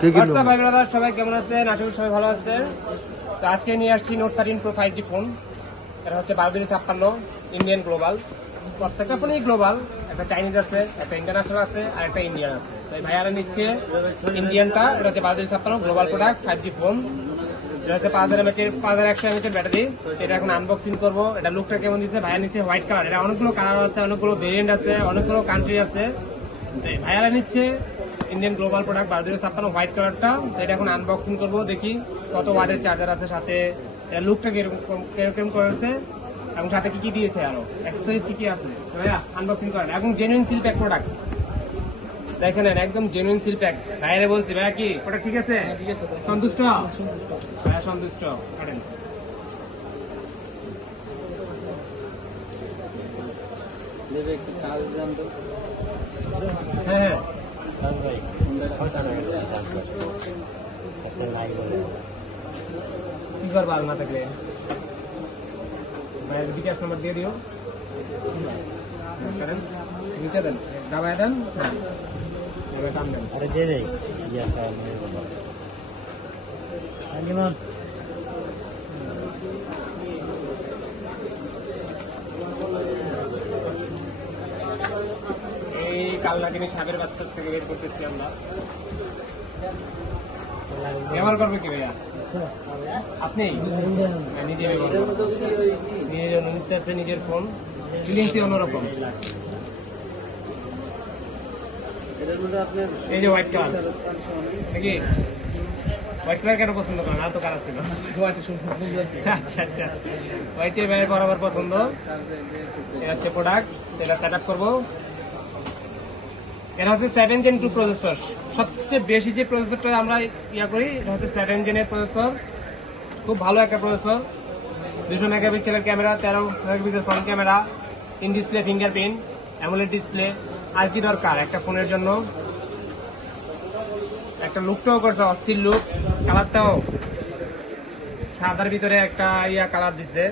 ভাই ব্রাদার সবাই কেমন আছেন? আশা করি সবাই ভালো আছেন। তো আজকে নিয়ে আসছি নোট 13 প্রো 5G ফোন। এটা হচ্ছে 12/56 ইন্ডিয়ান গ্লোবাল। প্রত্যেকটা ফোনই গ্লোবাল, একটা চাইনিজ আছে, একটা ইন্টারন্যাশনাল আছে আর একটা ইন্ডিয়ান আছে। তো এই ভাইয়ারা নিচ্ছে ইন্ডিয়ানটা। এটা হচ্ছে 12/56 গ্লোবাল প্রোডাক্ট 5G ফোন। এটা হচ্ছে 5100 mAh ব্যাটারি। এটা এখন আনবক্সিং করবো। এটা লুকটা কেমন দিচ্ছে? ভাইয়া নিচ্ছে হোয়াইট কালার। এটা অনেকগুলো কালার আছে, অনেকগুলো ভেরিয়েন্ট আছে, অনেকগুলো কান্ট্রি আছে। ভাইয়ারা নিচ্ছে ইন্ডিয়ান গ্লোবাল প্রোডাক্ট 12/56 হোয়াইট কালারটা। এটা এখন আনবক্সিং করবো, দেখি কত ওয়াটের চার্জার আছে, সাথে লুকটা কিরকম করেছে এবং সাথে কি কি দিয়েছে, আরো অ্যাক্সেসরিজ কি কি আছে। ভাইয়া আনবক্সিং করেন। এখন জেনুইন সিল প্যাক প্রোডাক্ট দেখে নেন, একদম জেনুইন সিল প্যাক। ভাইয়ারে বলছি ভাইয়া কি ওটা ঠিক আছে? সন্তুষ্ট? ভাইয়া সন্তুষ্ট করেন। হ্যাঁ কি করবো আর না থাকলে ভাইয়ের বিকাশ নাম্বার দিয়ে দিও, নিচে দেন, দাবায় দেন, টান দেন। আরে দিয়ে দেই এই কালনাকিনি সাপের বাচ্চার থেকে বের করতেছি আমরা। ব্যবহার করবে কি ভাইয়া? আপনি নিজে ব্যবহার করবেন, নিজের নিতেছে নিজের ফোন, ফিলিংসই অন্যরকম। এই যে হোয়াইট কালার নাকি? হোয়াইট কালার কেন পছন্দ করেন? আর তো কালার ছিল। আচ্ছা আচ্ছা, হোয়াইটের ভাইয়ের বরাবর পছন্দ। এটা হচ্ছে প্রোডাক্ট, এটা সেট আপ করবো। এটা হচ্ছে 7 Gen 2 প্রসেসর। সবচেয়ে বেশি যে প্রসেসরটা আমরা করি এটা হচ্ছে 7 Gen এর প্রসেসর। খুব ভালো একটা প্রসেসর। 200 মেগাপিক্সেলের camera, 13 megapixel front camera, in display fingerprint, AMOLED display. আর কি দরকার একটা ফোনের জন্য? একটা লুকটাও করছে অস্থির লুক, কালারটাও সাদার ভিতরে একটা কালার দিছে,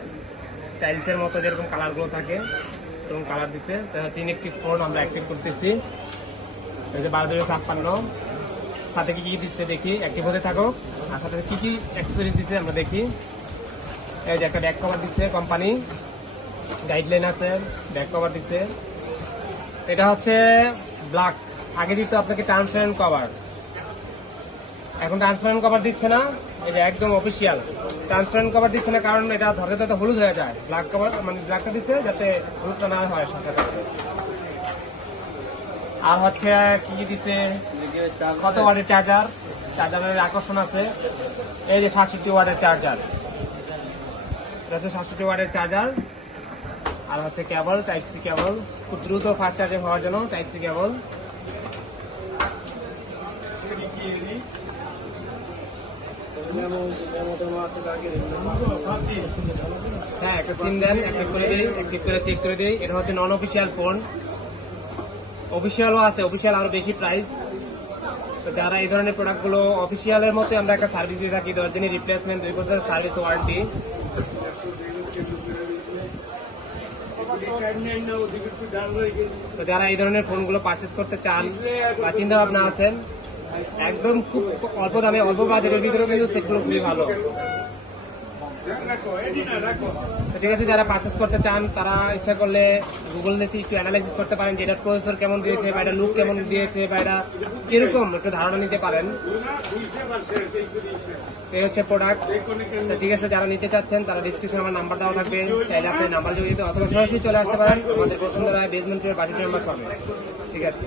টাইলসের মতো যেরকম কালারগুলো থাকে এরকম কালার দিছে। তো হচ্ছে ইনঅ্যাক্টিভ ফোন আমরা অ্যাক্টিভ করতেছি। 12/56 সাথে কি কি দিচ্ছে দেখি, অ্যাক্টিভ হতে থাকো। আর সাথে কি কি অ্যাক্সেসরিজ দিচ্ছে আমরা দেখি। এই যে একটা ব্যাক কভার দিচ্ছে কোম্পানি, গাইডলাইন আছে, ব্যাক কভার দিচ্ছে। এটা হচ্ছে ব্ল্যাক, আগে দিত আপনাকে ট্রান্সপারেন্ট কভার, এখন ট্রান্সপারেন্ট কভার দিচ্ছে না। এটা একদম অফিসিয়াল ট্রান্সপারেন্ট কভার দিচ্ছে না, কারণ এটা ধরতে ধরতে হলুদ হয়ে যায়। ব্ল্যাক কভার মানে ব্ল্যাকটা দিচ্ছে যাতে হলুদটা না হয় সাথে সাথে। আর হচ্ছে কি কি দিচ্ছে, কত ওয়াটের চার্জার, চার্জারের আকর্ষণ আছে। এই যে 67 ওয়াটের চার্জার, এটা হচ্ছে 67 ওয়াটের চার্জার। আর হচ্ছে কেবল, টাইপ সি কেবল, খুব দ্রুত ফাস্ট চার্জিং হওয়ার জন্য টাইপ সি কেবল। হ্যাঁ একটা সিম দেন, অ্যাক্টিভ করে দিই, অ্যাক্টিভ করে চেক করে দিই। এটা হচ্ছে নন অফিসিয়াল ফোন, অফিসিয়ালও আছে, অফিসিয়াল আরো বেশি প্রাইস। তো যারা এই ধরনের প্রোডাক্টগুলো অফিসিয়ালের মতো আমরা একটা সার্ভিস দিয়ে থাকি, 10 দিনের রিপ্লেসমেন্ট, 2 বছরের সার্ভিস ওয়ারেন্টি। তো যারা এই ধরনের ফোনগুলো পারচেস করতে চান বা চিন্তা ভাবনা আছেন, একদম খুব অল্প দামে, অল্প বাজেটের ভিতরেও কিন্তু সেটগুলো খুবই ভালো। ঠিক আছে, যারা পারচেস করতে চান তারা ইচ্ছা করলে গুগল দেখে একটু অ্যানালাইসিস করতে পারেন যে এটার প্রসেসর কেমন দিয়েছে, বা এটা লুক কেমন দিয়েছে, বা এটা কিরকম একটু ধারণা নিতে পারেন। এই হচ্ছে প্রোডাক্ট। ঠিক আছে, যারা নিতে চাচ্ছেন তারা ডিসক্রিপশনে আমার নাম্বার দেওয়া থাকবে, চাইলে আপনি নাম্বার যোগ দিতে অথবা সরাসরি চলে আসতে পারেন আমাদের বসুন্ধরা বেসমেন্টের বাড়ির নাম্বার সবে। ঠিক আছে।